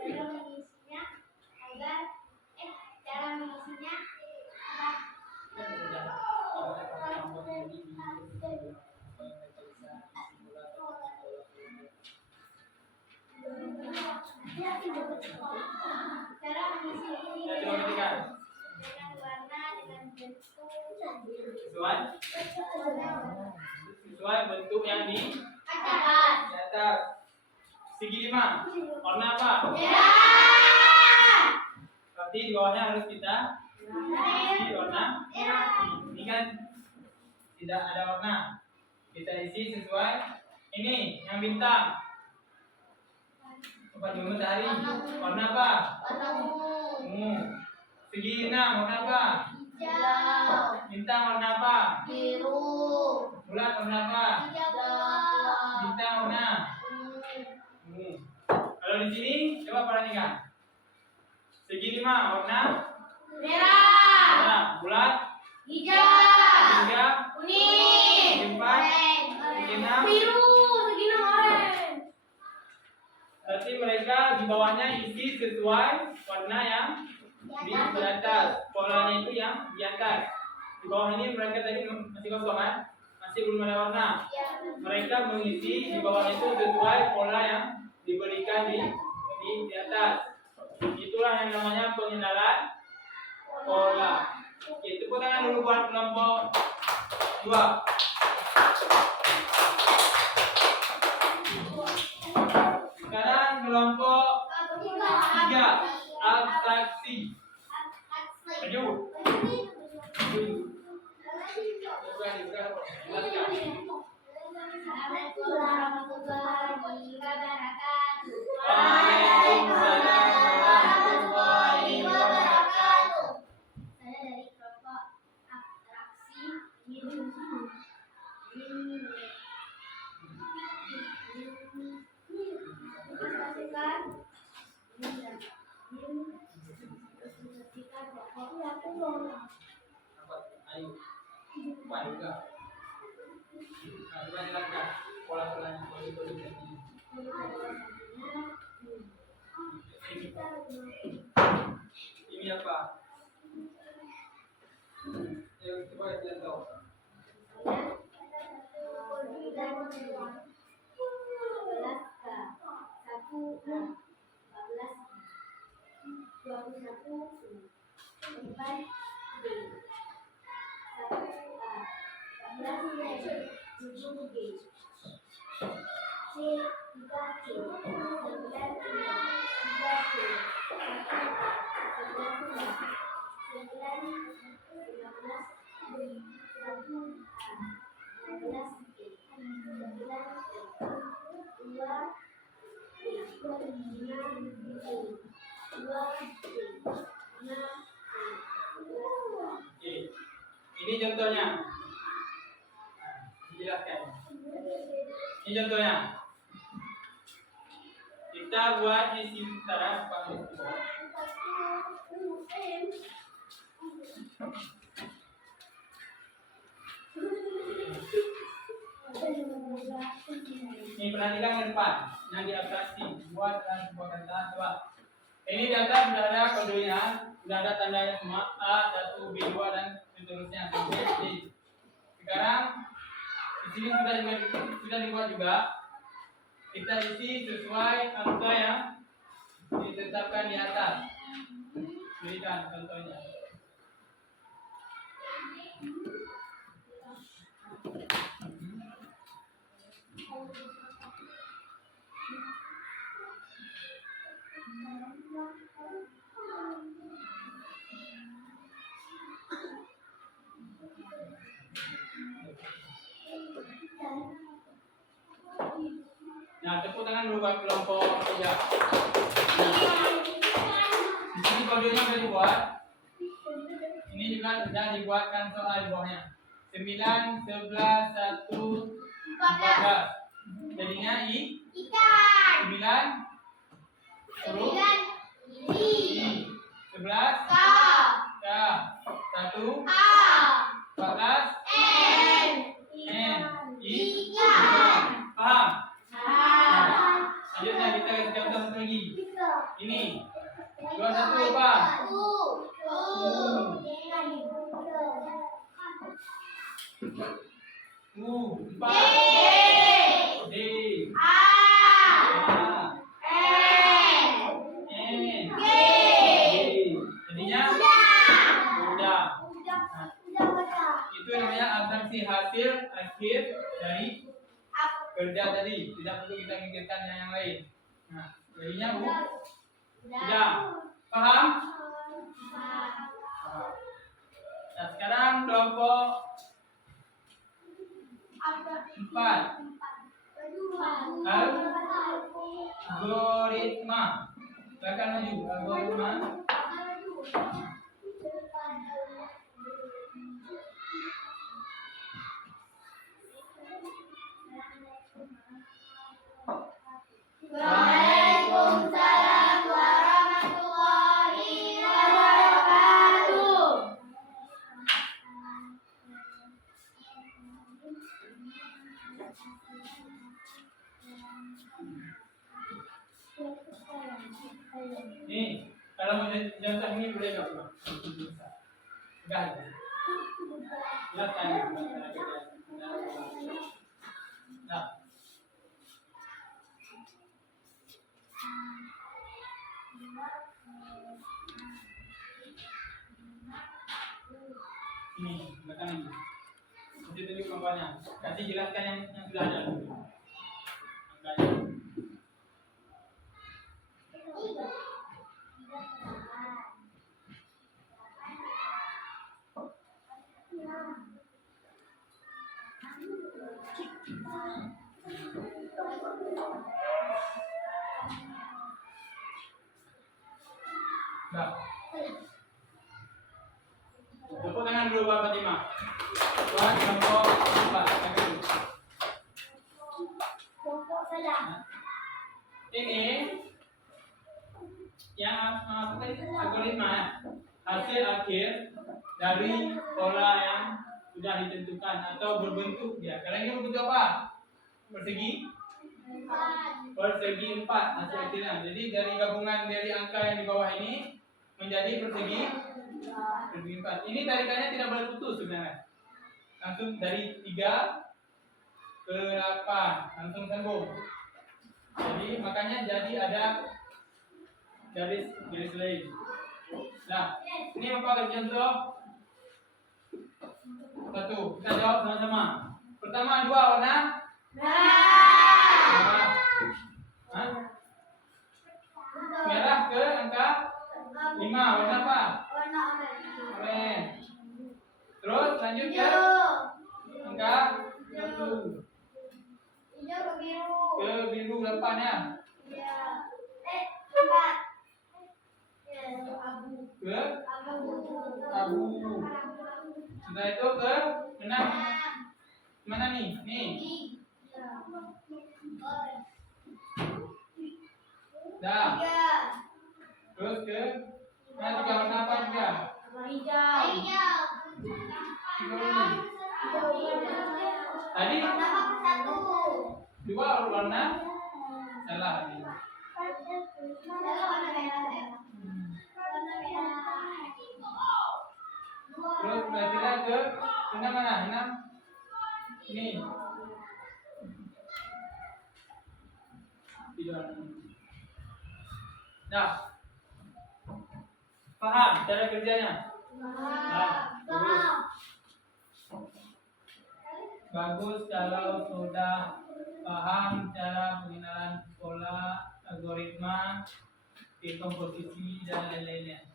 Cara mengisinya agar cara mengisinya cara mengisi ini Ya, coba ketikkan. dengan warna dengan bentuk Sesuai bentuk yang di atas. Segi 5. Warna apa? merah. Berarti di bawahnya harus kita isi warna. Ini kan tidak ada warna. Kita isi sesuai ini yang bintang. Coba dulu matahari. Warna apa? Warna ungu, Segi 6 warna apa? hijau, Bintang warna apa? biru, Bulat warna apa? hijau, Bintang warna ungu. Kalau di sini coba perhatikan. Segi 5 warna merah, bulat, hijau, tiga, kuning, segi 4, segi 6. biru, segini orange. Berarti mereka di bawahnya isi sesuai warna yang di atas. Polanya itu yang di atas. Di bawah ini mereka tadi masih kosong kan? Masih belum ada warna. Mereka mengisi di bawah itu sesuai pola yang diberikan di atas. Itulah yang namanya pengenalan pola. Oke, tepuk tangan dulu buat kelompok 2. Sekarang kelompok 3, abstraksi. Maju. Assalamualaikum warahmatullahi wabarakatuh. Waalaikumsalam warahmatullahi wabarakatuh. Saya dari kelompok abstraksi Ayo. Wah, juga. Nah, coba jelaskan pola-polanya. Ini apa? Ayo coba jelaskan. Oke. Ini contohnya. Dijelaskan. Ini contohnya. Kita buat isi utara pakai ini perhatikan ke depan yang di abstraksi. Buat dan sebuah kata. Coba. Ini di atas sudah ada kodenya, sudah ada tandanya semua A, 1, B2 dan seterusnya sampai D. Sekarang di sini sudah dibuat juga. Kita isi sesuai angka yang ditetapkan di atas. Berikan contohnya. Nah, tepuk tangan dulu buat kelompok 3. Di sini kodenya sudah dibuat. Ini juga sudah dibuatkan soal di bawahnya. 9, 11, 1, 14. Jadinya I. Ikan. 9 huruf 9 ini. I. 11 Kau. K. satu. A. Batas. N. N. I. Ikan. Paham? A. Selanjutnya kita kasih contoh satu lagi. Ini. 2, 1, apa? U. U. 4. D. A. A. N. N. G. G. Jadinya kuda. Itu namanya atraksi hasil akhir dari kerja tadi. Tidak perlu kita mikirkan yang lain. Nah, jadinya kuda. Paham? Nah, sekarang kelompok 4. Algoritma. Silakan maju. Algoritma. Waalaikumsalam warahmatullahi wabarakatuh. Nih, kalau mau contoh ini boleh nggak, Pak? Enggak. Silakan. Nah, ini belakang ini. Itu tadi kelompoknya. Kasih jelaskan yang sudah ada. Angkanya. Nah. Tepuk tangan dulu Pak Fatimah. Buat kelompok 4. Ini yang apa tadi? Algoritma ya. Hasil akhir dari pola yang sudah ditentukan atau berbentuk dia. Kalian ini berbentuk apa? Persegi? Persegi 4 hasil akhirnya. Jadi dari gabungan dari angka yang di bawah ini menjadi persegi 4. Ini tarikannya tidak boleh putus sebenarnya. Langsung dari 3 ke 8 langsung sambung. Jadi makanya jadi ada garis lain. Nah, ini apa contoh? 1. Kita jawab sama-sama. Pertama 2 warna merah. Hah? Merah ke angka 5 warna apa? Oranye. Terus lanjut ke angka 1. Ke biru 8 ya. Ke abu. Setelah itu ke 6. Mana nih? Nih. Dah. Terus ke mana juga warna apa juga? Tadi 2 warna salah tadi. Terus belajar ke 6 mana? 6 ini. Nah, paham cara kerjanya? Nah, bagus kalau sudah paham cara pengenalan pola, algoritma, dekomposisi dan lain-lainnya.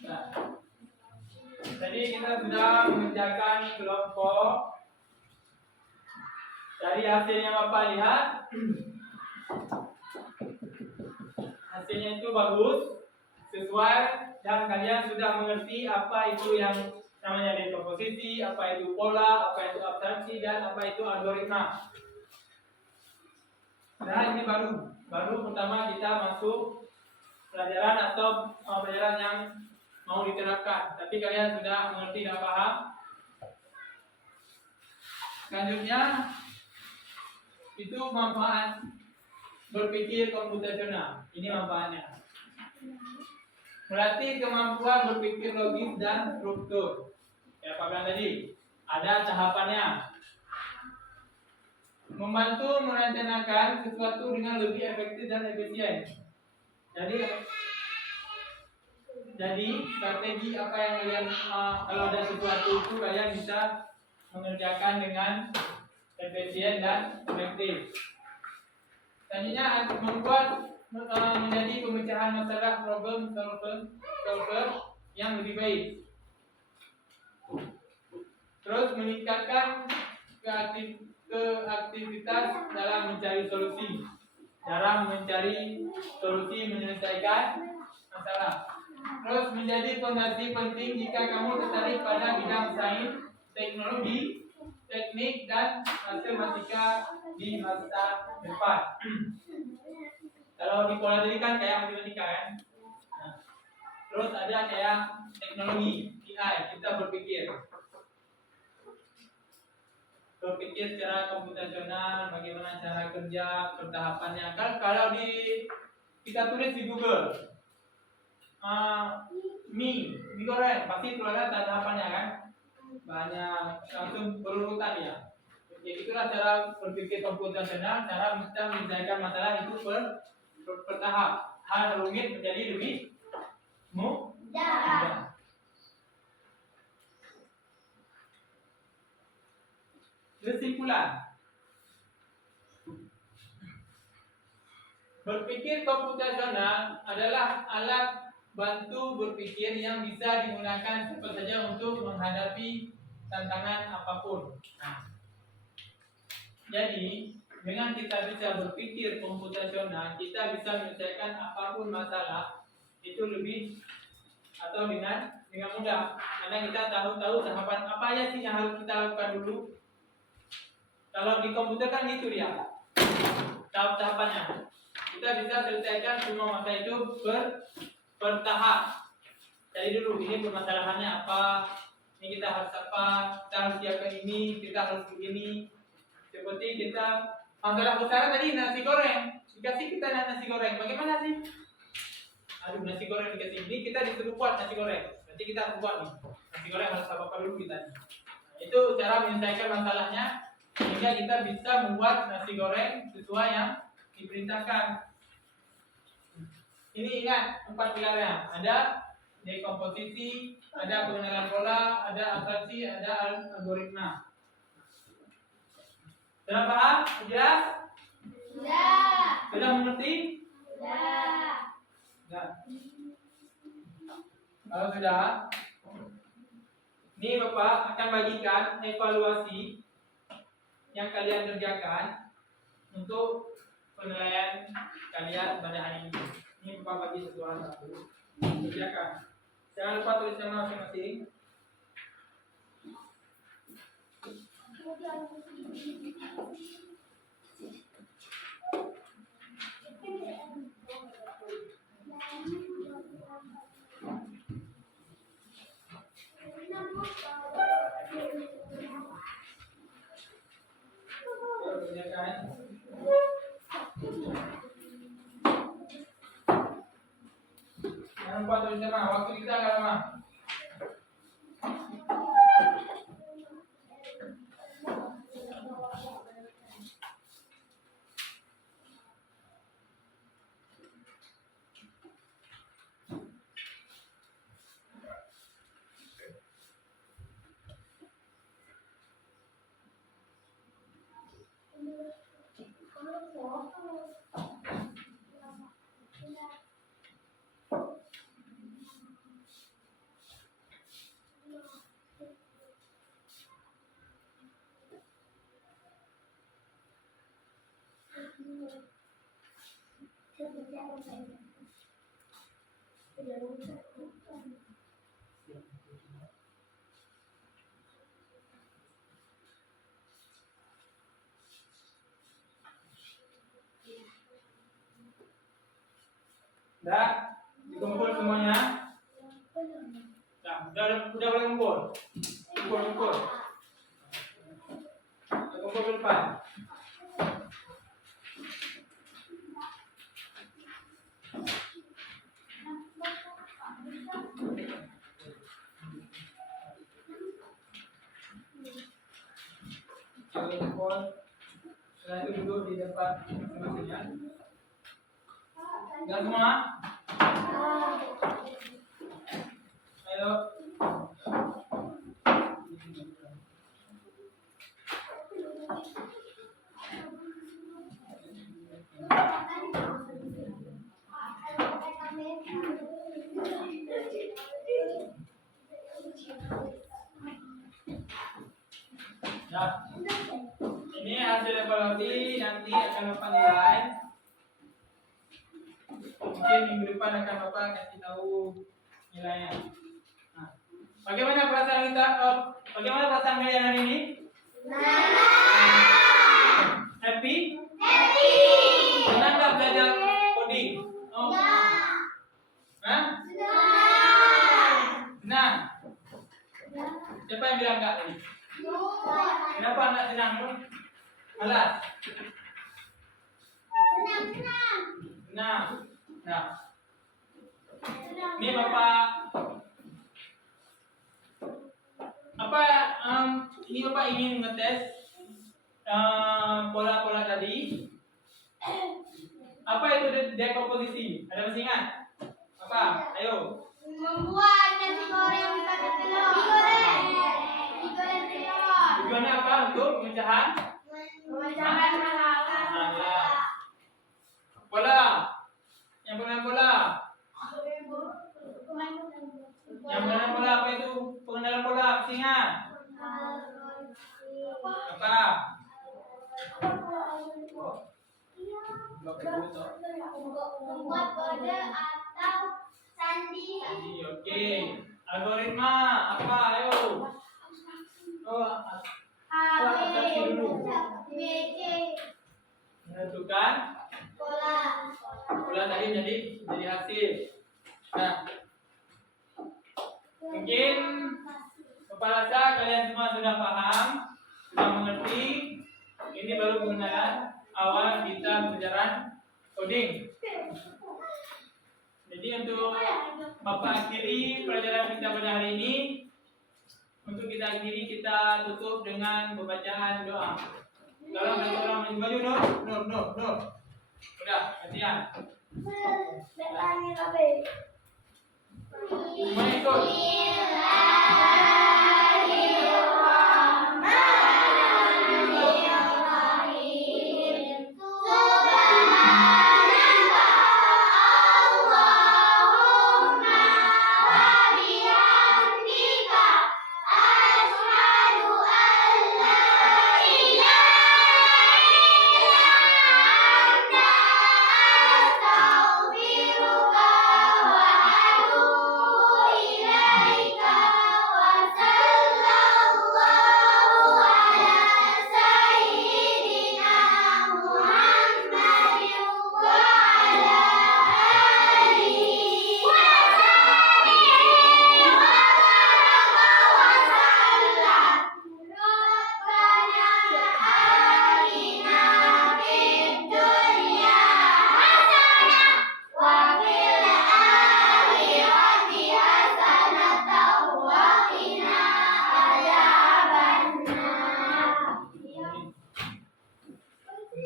Nah, tadi kita sudah mengerjakan kelompok. Dari hasilnya Bapak lihat, hasilnya itu bagus, sesuai, dan kalian sudah mengerti apa itu yang namanya dekomposisi, apa itu pola, apa itu abstraksi, dan apa itu algoritma. Nah ini baru pertama kita masuk pelajaran atau pelajaran yang mau diterapkan. Tapi kalian sudah mengerti dan paham. Selanjutnya itu manfaat berpikir komputasional. Ini manfaatnya. Melatih kemampuan berpikir logis dan struktur. Ya, Pak bilang tadi, ada tahapannya. Membantu merencanakan sesuatu dengan lebih efektif dan efisien. Jadi strategi apa yang kalian kalau ada sesuatu itu kalian bisa mengerjakan dengan efisien dan efektif. Selanjutnya membuat menjadi pemecahan masalah problem solver yang lebih baik. Terus meningkatkan keaktivitas dalam mencari solusi. Cara mencari solusi menyelesaikan masalah. Terus menjadi fondasi penting jika kamu tertarik pada bidang sains, teknologi, teknik, dan matematika di masa depan. Kalau di pola tadi kan kayak matematika kan. Nah, terus ada kayak teknologi, AI, kita berpikir secara komputasional, bagaimana cara kerja, pertahapannya. Kan kalau kita tulis di Google, mie goreng, pasti keluar tahapannya kan, banyak langsung berurutan ya. Jadi itulah cara berpikir komputasional, cara kita menyelesaikan masalah itu bertahap. Hal rumit menjadi lebih mudah. Kesimpulan, berpikir komputasional adalah alat bantu berpikir yang bisa digunakan siapa saja untuk menghadapi tantangan apapun. Nah, jadi dengan kita bisa berpikir komputasional, kita bisa menyelesaikan apapun masalah itu lebih atau dengan mudah. Karena kita tahu tahapan apa ya sih yang harus kita lakukan dulu. Kalau di komputer kan gitu ya, tahap-tahapannya. Kita bisa selesaikan semua masalah itu bertahap. Jadi dulu ini permasalahannya apa, ini kita harus apa, kita harus siapkan ini, kita harus begini. Seperti kita masalah besar tadi nasi goreng, dikasih kita nasi goreng, bagaimana sih? Aduh, nasi goreng dikasih ini, kita disuruh buat nasi goreng. Nanti kita harus buat nih, nasi goreng harus apa dulu kita. Nah, itu cara menyelesaikan masalahnya, sehingga kita bisa membuat nasi goreng sesuai yang diperintahkan. Ini ingat 4 pilarnya. Ada dekomposisi, ada pengenalan pola, ada abstraksi, ada algoritma. Sudah paham? Jelas? Sudah. Sudah mengerti? Sudah. Sudah. Kalau sudah, ini Bapak akan bagikan evaluasi yang kalian kerjakan untuk penilaian kalian pada hari ini. Ini Bapak bagi satu. Kerjakan. Jangan lupa tulis nama masing-masing. Kerjakan. Jangan lupa tulis nama. Waktu kita agak lama. Udah dikumpul semuanya. Nah, udah boleh kumpul. Kumpul. Kumpul ke depan. Kumpul. Setelah itu duduk di depan masing-masingnya. Udah semua? Ayo. Nah, ini hasil evaluasi nanti akan Bapak nilai. Mungkin minggu depan akan Bapak kasih tahu nilainya. Nah, bagaimana perasaan kita? Bagaimana perasaan kalian hari ini? Happy? Senang nggak belajar coding? Oh. Hah? Senang. Siapa yang bilang enggak tadi? Kenapa enggak senang? Malas? Senang. Nah, ini Bapak ini Bapak ingin ngetes pola-pola tadi. Apa itu dekomposisi? Ada masih ingat? Apa? Ayo. Membuat nasi goreng pakai telur. Digoreng telur. Tujuannya apa? Untuk pemecahan? Memecahkan Nah, bola. Yang pengenal bola. Yang pengenal bola apa itu? Pengenalan bola, masih ingat? Apa? Membuat kode atau sandi. Oke. Algoritma apa? Ayo. BC. Menentukan bola tadi jadi hasil. Nah, mungkin Bapak rasa kalian semua sudah paham, sudah mengerti. Ini baru pengenalan awal kita pelajaran coding. Jadi untuk Bapak akhiri pelajaran kita pada hari ini. Untuk kita akhiri, kita tutup dengan pembacaan doa. Tolong satu orang maju Nur. Udah, gantian. Semua ikut.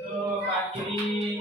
Untuk akhiri